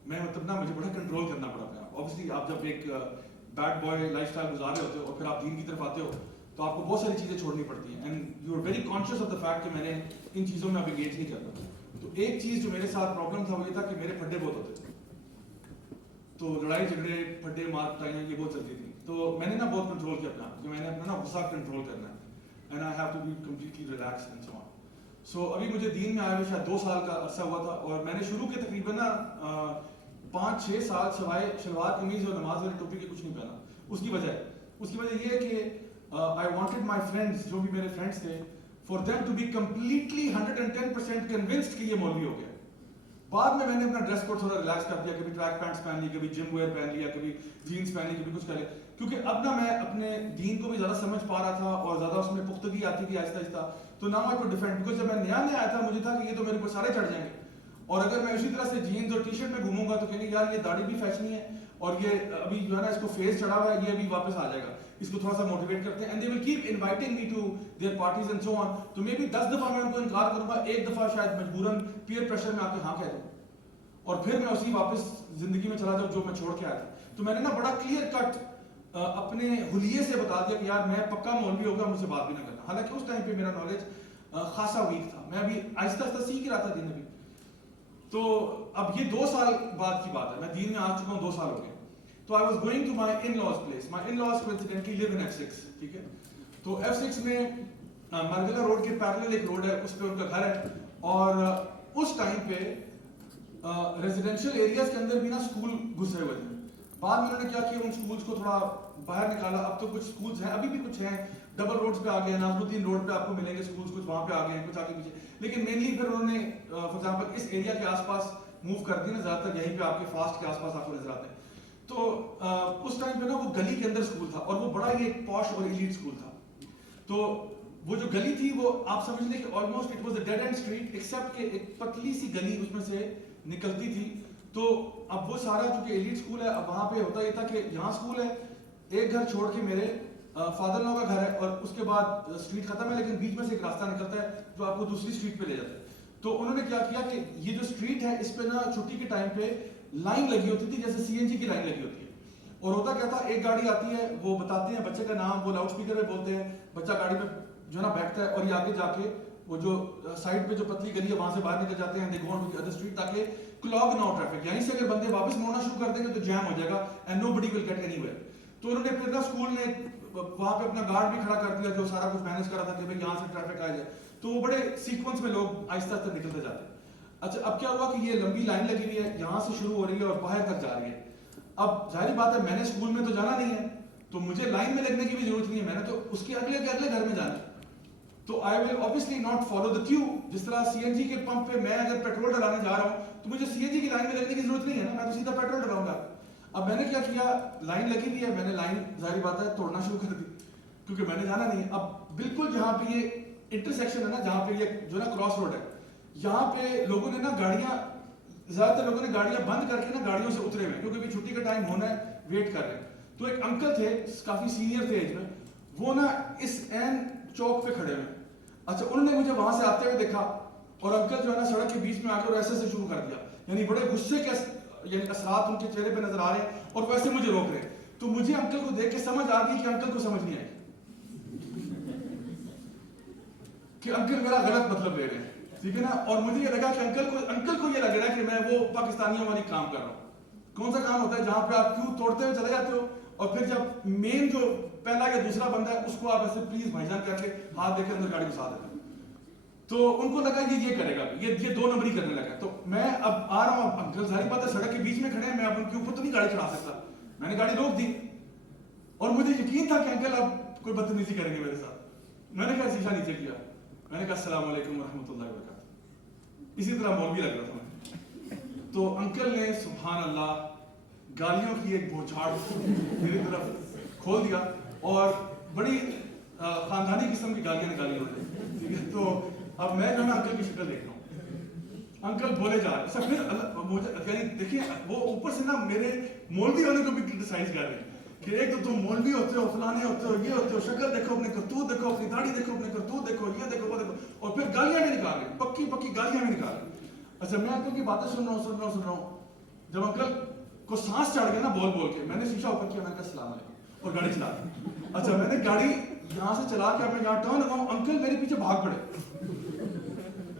میں مطلب نا مجھے بڑا کنٹرول کرنا پڑا تھا. اوبیسلی آپ جب ایک بیڈ بوائے لائف اسٹائل گزار رہے ہوتے ہو اور پھر آپ دین کی طرف آتے ہو تو آپ کو بہت ساری چیزیں چھوڑنی پڑتی ہیں and you are very conscious of the fact کہ میں نے ان چیزوں میں اب انگیج نہیں کرتا. تو ایک چیز جو میرے ساتھ پرابلم تھا وہ یہ تھا کہ میرے پھڈے بہت ہوتے تھے. تو لڑائی جھگڑے، پھڈے، مار پٹائیاں یہ بہت چلتی تھی. تو میں نے نا بہت کنٹرول کیا اپنا کہ میں نے اپنا نا غصہ کنٹرول کرنا ہے and I have to be completely relax and so on. So ابھی مجھے دین میں آئے ہوئے شاید 2 سال کا عرصہ ہوا تھا اور میں نے شروع کے تقریباً نا 5-6 سال سوائے شلوار قمیض اور نماز والی ٹوپی کے کچھ نہیں پہنا. اس کی وجہ یہ ہے کہ آئی وانٹڈ مائی فرینڈس، جو بھی میرے فرینڈس تھے، for them to be completely 110% convinced کہ یہ مولوی ہو گیا. بعد میں نے اپنا ڈریس کوڈ تھوڑا ریلیکس کر دیا، کبھی ٹریک پینٹس پہن لی، کبھی جم ویئر پہن لیا، کبھی جینس پہن لی، کبھی کچھ کر لیا. کیونکہ اب نا میں اپنے دین کو بھی زیادہ سمجھ پا رہا تھا اور زیادہ اس میں پختگی آتی تھی آہستہ آہستہ. تو now I could defend, because جب میں نیا آیا تھا مجھے تھا کہ یہ تو میرے اوپر سارے چڑھ جائیں گے اور اگر میں اسی طرح سے جینز اور ٹی شرٹ میں گھوموں گا تو کہیں گے یار یہ داڑھی بھی فیشنی ہے اور یہ ابھی جو ہے نا اس کو فیس چڑھا ہوا ہے، یہ ابھی واپس آ جائے گا، اس کو تھوڑا سا موٹیویٹ کرتے ہیں. And they will keep inviting me to their parties and so on. تو میں بھی 10 دفعہ میں ان کو انکار کروں گا، ایک دفعہ شاید مجبوراً پیئر پریشر میں آ کے ہاں کہہ دوں اور پھر میں اسی واپس زندگی میں چلا جاؤں جو میں چھوڑ کے آیا تھا. تو میں نے نا بڑا کلیئر کٹ اپنے حلیے سے بتا دیا کہ یار میں پکا مولوی ہوگا، مجھ سے بات بھی نہ کرنا. حالانکہ اس ٹائم پہ میرا نالج خاصا ویک تھا، میں ابھی آہستہ آہستہ سیکھ رہا تھا دین ابھی. تو اب یہ 2 سال بعد کی بات ہے، میں دین میں آ چکا ہوں، 2 سال ہو گئے. تو I was going to my in laws place. My in laws coincidentally live in F6، ٹھیک ہے. تو F6 میں مرگلا روڈ کے پیرلل ایک روڈ ہے، اس پہ ان کا گھر ہے. اور اس ٹائم پہ ریزیڈینشیل ایریاز کے اندر بھی نا اسکول گھسے ہوئے تھے. بعد میں انہوں نے کیا کیا، ان اسکولس کو تھوڑا باہر نکالا. اب تو کچھ اسکولس ہیں، ابھی بھی کچھ ہیں، ڈبل روڈز پہ آ گئے، ناظم الدین روڈ پہ آپ کو ملیں گے اسکولس، کچھ وہاں پہ آ گئے ہیں، کچھ آگے پیچھے. لیکن مینلی پھر انہوں نے فار ایگزامپل اس ایریا کے آس پاس موو کر دی نا، زیادہ تر یہیں پہ آپ کے فاسٹ کے آس پاس آپ کو نظر آتے ہیں. تو اس ٹائم پہ نا وہ گلی کے اندر اسکول تھا اور وہ بڑا ہی ایک پوش اور ایلیٹ اسکول تھا. تو وہ جو گلی تھی وہ آپ سمجھ لیں کہ almost it was a dead end street, except کہ ایک پتلی سی گلی اس میں سے نکلتی تھی. تو اب وہ سارا چونکہ ایلیٹ اسکول ہے، اب وہاں پہ ہوتا یہ تھا کہ یہاں اسکول ہے، ایک گھر چھوڑ کے میرے فادر لو کا گھر ہے اور اس کے بعد اسٹریٹ ختم ہے، لیکن بیچ میں سے ایک راستہ نکلتا ہے جو آپ کو دوسری اسٹریٹ پہ لے جاتا ہے. تو انہوں نے کیا کیا کہ یہ جو اسٹریٹ ہے اس پہ نا چھٹی کے ٹائم پہ لائن لگی ہوتی تھی، جیسے CNG کی لائن لگی ہوتی ہے. اور ہوتا کیا تھا، ایک گاڑی آتی ہے، وہ بتاتے ہیں بچے کا نام، وہ لاؤڈ اسپیکر پہ بولتے ہیں، بچہ گاڑی پہ جو ہے نا بیٹھتا ہے اور یہ آگے جا کے وہ جو سائڈ پہ جو پتلی گلی ہے وہاں سے باہر نکل جاتے ہیں، they go on to the other street, تاکہ کلاگ نہ ہو ٹریفک. یہیں سے اگر بندے واپس موڑنا شروع کر دیں گے تو جام ہو جائے گا and nobody will get anywhere. تو انہوں نے پھر نا اسکول نے وہاں پہ اپنا گارڈ بھی کھڑا کر دیا جو سارا کچھ مینیج کرا تھا کہ بھائی یہاں سے ٹریفک آ جائے. تو وہ بڑے سیکوینس میں لوگ آہستہ آہستہ نکلتے جاتے ہیں. اچھا اب کیا ہوا کہ یہ لمبی لائن لگی ہوئی ہے، یہاں سے شروع ہو رہی ہے اور باہر تک جا رہی ہے. اب ظاہری بات ہے میں نے اسکول میں تو جانا نہیں ہے، تو مجھے لائن میں لگنے کی بھی ضرورت نہیں ہے، میں نے تو اس کے اگلے گھر میں جانا ہے. تو آئی ول obviously not follow the queue. جس طرح CNG کے پمپ پہ میں اگر پیٹرول ڈلانے جا رہا ہوں تو مجھے CNG کی لائن میں لگنے کی ضرورت نہیں ہے نا، میں تو سیدھا پیٹرول ڈلاؤں گا. اب میں نے کیا کیا، لائن لگی ہوئی ہے، میں نے لائن ظاہری بات ہے توڑنا شروع کر دی کیونکہ میں نے جانا نہیں ہے. اب بالکل جہاں پہ یہ انٹرسیکشن ہے نا، جہاں پہ یہ جو نا کراس روڈ ہے، یہاں پہ لوگوں نے نا گاڑیاں، زیادہ تر لوگوں نے گاڑیاں بند کر کے نا گاڑیوں سے اترے ہوئے کیونکہ چھٹی کا ٹائم ہونا ہے، ویٹ کر رہے ہیں. تو ایک انکل تھے کافی سینئر تھے ایج میں، وہ نا اس عین چوک پہ کھڑے ہوئے. اچھا انہوں نے مجھے وہاں سے آتے ہوئے دیکھا اور انکل جو ہے نا سڑک کے بیچ میں آ کر ایسے سے شروع کر دیا، یعنی بڑے غصے کے یعنی اثرات ان کے چہرے پہ نظر آ رہے ہیں اور ویسے مجھے روک رہے ہیں. تو مجھے انکل کو دیکھ کے سمجھ آ گئی کہ انکل کو سمجھ نہیں آئی کہ انکل میرا غلط مطلب لے رہے ہیں. ٹھیک ہے نا. اور مجھے یہ لگا کہ انکل کو یہ لگ رہا ہے کہ میں وہ پاکستانیوں والی کام کر رہا ہوں. کون سا کام ہوتا ہے جہاں پہ آپ کیوں توڑتے ہوئے چلے جاتے ہو, اور پھر جب مین جو پہلا یا دوسرا بندہ ہے اس کو آپ ایسے پلیز بھائی جان کر کے ہاتھ دے کے اندر گاڑی گھسا دیتے ہیں. تو ان کو لگا یہ کرے گا, یہ 2 نمبری کرنے لگا. تو میں اب آ رہا ہوں, انکل ظاہر بات ہے سڑک کے بیچ میں کھڑے ہیں, میں اب ان کے اوپر تو نہیں گاڑی چڑھا سکتا. میں نے گاڑی روک دی اور مجھے یقین تھا کہ انکل اب کوئی بدتمیزی کریں گے میرے ساتھ. میں نے کہا شیشہ نیچے کیا, میں نے کہا السلام علیکم ورحمۃ اللہ وبرکاتہ. اسی طرح مولوی لگ رہا تھا میں. تو انکل نے سبحان اللہ گالیوں کی ایک بوچھاڑ میری طرف کھول دیا, اور بڑی خاندانی قسم کی گالیاں نکالی انہوں نے. ٹھیک ہے, تو اب میں جو ہے نا انکل کی شکل دیکھ رہا ہوں, انکل بولے جا رہے ہیں. پھر مجھے دیکھیے وہ اوپر سے نا میرے مولوی ہونے کو بھی کرٹیسائز کر رہے ہیں کہ ایک تو تم مولوی ہوتے ہو, فلانے ہوتے ہو, یہ ہوتے ہو, شکل دیکھو, اپنے کرتوت دیکھو, اپنی داڑھی دیکھو, اپنے کرتوت دیکھو, یہ دیکھو, وہ دیکھو, اور پھر گالیاں بھی نکال رہے ہیں, پکی گالیاں بھی نکال رہے ہیں. اچھا میں انکل کی باتیں سن رہا ہوں. جب انکل کو سانس چڑھ گیا نا بول کے, میں نے شیشہ اوپر کیا, میں نے کہا السلام علیکم, اور گاڑی چلا دی. اچھا میں نے گاڑی یہاں سے چلا کے میں یہاں ٹرن لگاؤں, انکل میرے پیچھے بھاگ پڑے.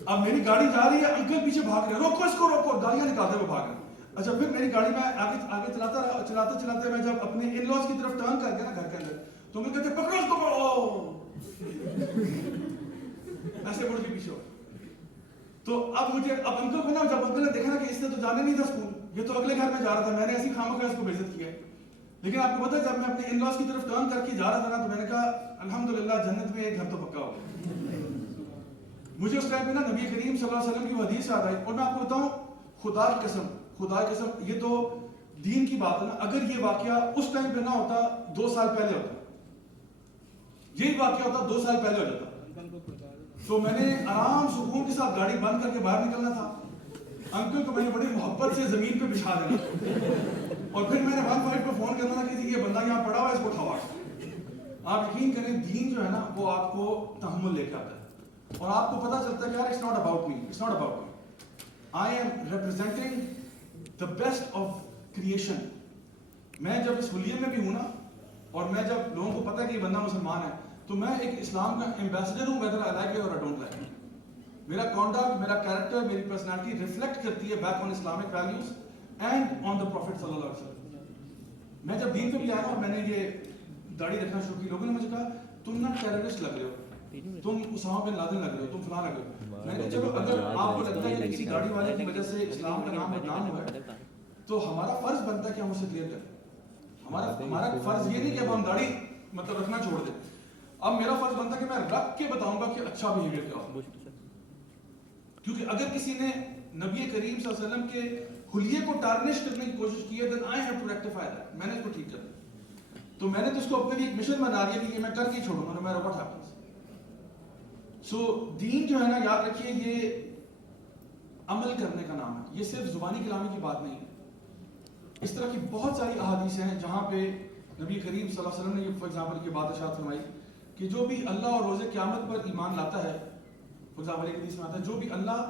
اب میری گاڑی جا رہی ہے, انکل پیچھے بھاگ رہے ہیں, روکو اس کو روکو, گالیاں نکالتے ہوئے بھاگ رہے ہیں. اچھا پھر میری گاڑی میں آگے چلاتے میں جب اپنے ان لاز کی طرف ٹرن کر گیا نا گھر کے اندر, تو انکل کہتے پکڑو اس کو, پکڑو, ایسے مڑ کے پیچھے ہو. تو اب انکل کو نا, جب انکل نے دیکھا نا کہ اس نے تو جانے نہیں تھا اسکول, یہ تو اگلے گھر میں جا رہا تھا, میں نے ایسی خامخواہ اس کو بےعزت کیا. لیکن آپ کو پتا ہے جب میں اپنے ان لاز کی طرف ٹرن کر کے جا رہا تھا نا, تو میں نے کہا الحمدللہ جنت میں ایک گھر تو پکا ہو. مجھے اس ٹائم پہ نا نبی کریم صلی اللہ علیہ وسلم کی وہ حدیث یاد آئی, اور میں آپ کو بتاؤں خدا کی قسم یہ تو دین کی بات ہے نا, اگر یہ واقعہ اس ٹائم پہ نہ ہوتا 2 سال پہلے ہوتا, یہی واقعہ ہوتا 2 سال پہلے ہو جاتا, تو میں نے آرام سکون کے ساتھ گاڑی بند کر کے باہر نکلنا تھا. انکل کو میں نے بڑی محبت سے زمین پہ بچھا دینا, اور پھر میں نے 15 پہ فون کرنا تھا کہ یہ بندہ یہاں پڑا ہوا ہے, اس کو اٹھاؤ. آپ یقین کریں دین جو ہے نا وہ آپ کو تحمل لے کے آتا ہے, اور آپ کو پتا چلتا ہے کہ یار it's not about me. I am representing the best of creation. میں جب اس حلیے میں بھی ہوں نا, اور میں جب لوگوں کو پتا ہے کہ یہ بندہ مسلمان ہے, تو میں ایک اسلام کا ایمبیسڈر ہوں, whether I like it or I don't like it. میرا کانڈکٹ, میرا کیریکٹر, میری پرسنالٹی ریفلیکٹ کرتی ہے back on Islamic values and on the prophet صلی اللہ علیہ وسلم. میں جب دین پہ بھی آیا نا, اور میں نے یہ داڑھی رکھنا شروع کی, لوگوں نے مجھے کہا تم نا ٹیررسٹ لگ رہے ہو, تم اسامہ بن لادن لگ رہے ہو, تم فلاں لگ رہے ہو. میں نے چلو اگر آپ کو لگتا ہے کہ کسی داڑھی والے کی وجہ سے اسلام کا نام بدنام ہوا ہے, تو ہمارا فرض بنتا ہے کہ ہم اسے کلیئر کریں. ہمارا فرض یہ نہیں کہ اب ہم داڑھی مطلب رکھنا چھوڑ دیں. اب میرا فرض بنتا ہے کہ میں رکھ کے بتاؤں گا کہ اچھا بیہیویئر کیا ہو. کیونکہ اگر کسی نے نبی کریم صلی اللہ علیہ وسلم کے حلیے کو ٹارنش کرنے کی کوشش کی ہے, then I have to rectify that. میں نے اس کو ٹھیک کر دیا. تو میں نے تو اس کو اپنے لیے ایک مشن بنا لیا کہ یہ میں کر کے چھوڑوں گا, no matter what happens. سو دین جو ہے نا, یاد رکھیے یہ عمل کرنے کا نام ہے, یہ صرف زبانی کلامی کی بات نہیں ہے. اس طرح کی بہت ساری احادیث ہیں جہاں پہ نبی کریم صلی اللہ علیہ وسلم نے فار ایگزامپل کی بات ارشاد فرمائی کہ جو بھی اللہ اور روز قیامت پر ایمان لاتا ہے, فار ایگزامپل ایک حدیث میں آتا ہے جو بھی اللہ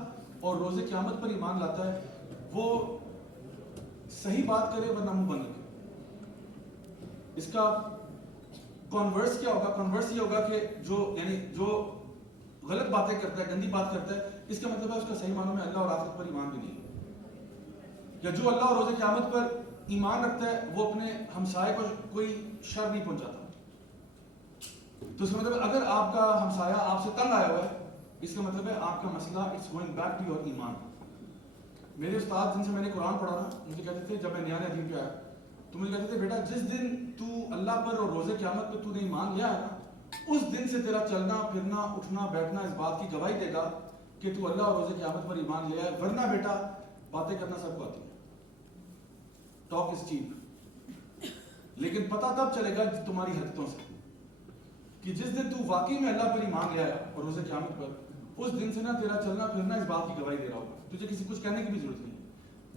اور روز قیامت پر ایمان لاتا ہے وہ صحیح بات کرے ورنہ منہ بند رکھے. اس کا کنورس کیا ہوگا؟ کنورس یہ ہوگا کہ جو غلط باتیں کرتا ہے, گندی بات کرتا ہے, اس کا مطلب ہے اس کا صحیح معنوں میں اللہ اور آخرت پر ایمان بھی نہیں ہے. یا جو اللہ اور روز قیامت پر ایمان رکھتا ہے وہ اپنے ہمسائے کو کوئی شر نہیں پہنچاتا. تو اس کا مطلب اگر آپ کا ہمسایہ آپ سے تنگ آیا ہوا ہے, اس کا مطلب ہے آپ کا مسئلہ it's going back to your ایمان. میرے استاد جن سے میں نے قرآن پڑھا نا, مجھے کہتے تھے جب میں نیا دین پہ آیا تو مجھے کہتے تھے بیٹا جس دن تو اللہ پر اور روز قیامت پہ تو نے ایمان لیا ہے نا, اس دن سے تیرا چلنا پھرنا اٹھنا بیٹھنا اس بات کی گواہی دے گا کہ تو اللہ اور روز قیامت پر ایمان لیا ہے. ورنہ بیٹا باتیں کرنا سب کو آتی ہے, ٹاک از چیپ, لیکن پتہ تب چلے گا تمہاری حرکتوں سے کہ جس دن تو واقعی میں اللہ پر ایمان لیا ہے اور روز قیامت پر, اس دن سے نا تیرا چلنا پھرنا اس بات کی گواہی دے رہا ہوگا. تجھے کسی کچھ کہنے کی بھی ضرورت نہیں.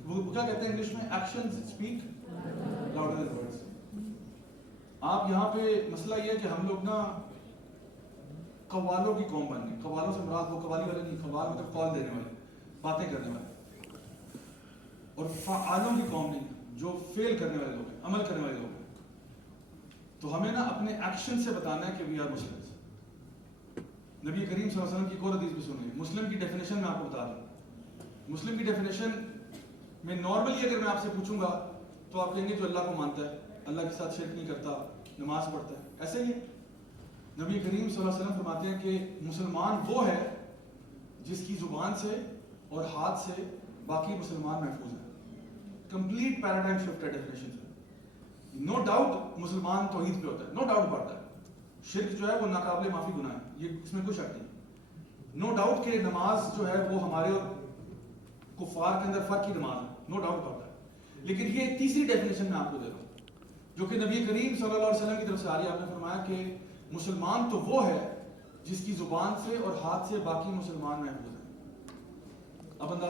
وہ کیا کہتے ہیں انگلش میں, actions speak louder than words. آپ یہاں پہ مسئلہ یہ ہے کہ ہم لوگ نا قوالوں کی قوم بن گئے. قوالوں سے مراد وہ قوالی والے نہیں, قوال مطلب قول دینے والے, باتیں کرنے والے, اور فعالوں کی قوم نہیں جو فیل کرنے والے لوگ ہیں, عمل کرنے والے لوگ ہیں. تو ہمیں نا اپنے ایکشن سے بتانا ہے کہ وی آر مسلمز. نبی کریم صلی اللہ علیہ وسلم کی ایک اور حدیث بھی سنیں. مسلم کی ڈیفینیشن میں آپ کو بتا دوں. مسلم کی ڈیفینیشن میں نارملی اگر میں آپ سے پوچھوں گا تو آپ کہیں گے جو اللہ کو مانتا ہے, اللہ کے ساتھ شرک نہیں کرتا, نماز پڑھتا ہے, ایسا ہی ہے. نبی کریم صلی اللہ علیہ وسلم فرماتے ہیں کہ مسلمان وہ ہے جس کی زبان سے اور ہاتھ سے باقی مسلمان محفوظ ہیں. کمپلیٹ پیراڈائم شفٹ ہے ڈیفینیشن سے. نو ڈاؤٹ مسلمان توحید پہ ہوتا ہے, نو ڈاؤٹ اباؤٹ دیٹ. شرک جو ہے وہ ناقابل معافی گناہ ہے, یہ اس میں کوئی شک نہیں. نو ڈاؤٹ کہ نماز جو ہے وہ ہمارے اور کفار کے اندر فرق کی نماز ہے, نو ڈاؤٹ اباؤٹ دیٹ. لیکن یہ تیسری ڈیفینیشن میں آپ کو دے رہا ہوں جو کہ نبی کریم صلی اللہ علیہ وسلم کی طرف سے آ رہی ہے. آپ نے فرمایا کہ مسلمان تو وہ ہے جس کی زبان سے اور ہاتھ سے باقی مسلمان محفوظ ہیں. اب اندازہ